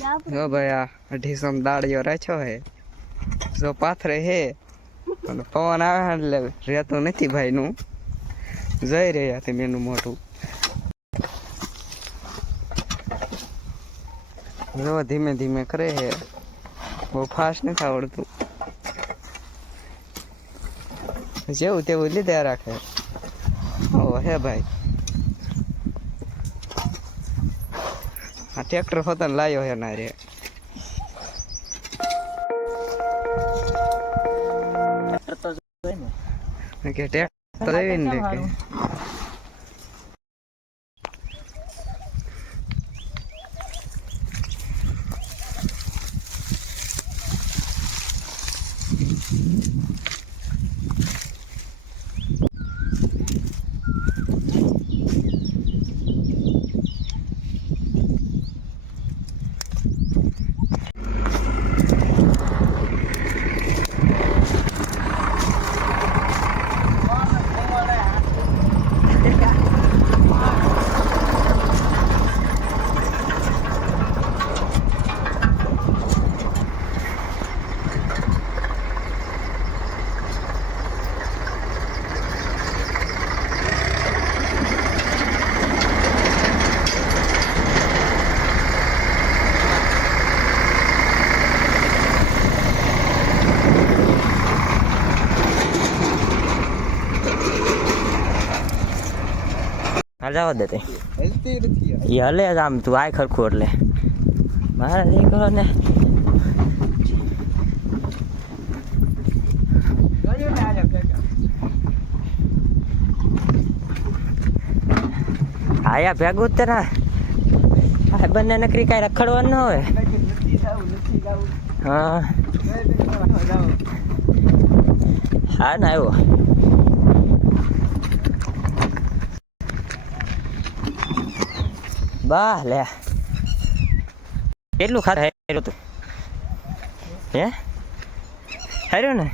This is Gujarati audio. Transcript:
જો ભાઈ આ અઢીસો દાળીઓ રાખ્યો હે જો પાથરે હે અને પવન આવે એટલે રહેતું નથી ભાઈ નું જઈ રહ્યા તે મેનું મોટું જો ધીમે ધીમે કરે હે બહુ ફાસ્ટ નથી આવડતું. જેવું તેવું લીધા રાખે. ઓ હે ભાઈ. ટ્રેક્ટર હોતા લાયો હે ના રે કે ટ્રેક્ટર એવી ને કે. હાલ જવા દે તે. એ હલે જ આમ તું આય ખરખું એટલે. મારા દીકરો ને આયા ભેગું જ તે ના આ બંને નકરી કાંઈ રખડવા ન હોય. હા. હા ના આવ્યો. બા લે. કેટલું ખાધું? તું. હે? હેર્યું ને?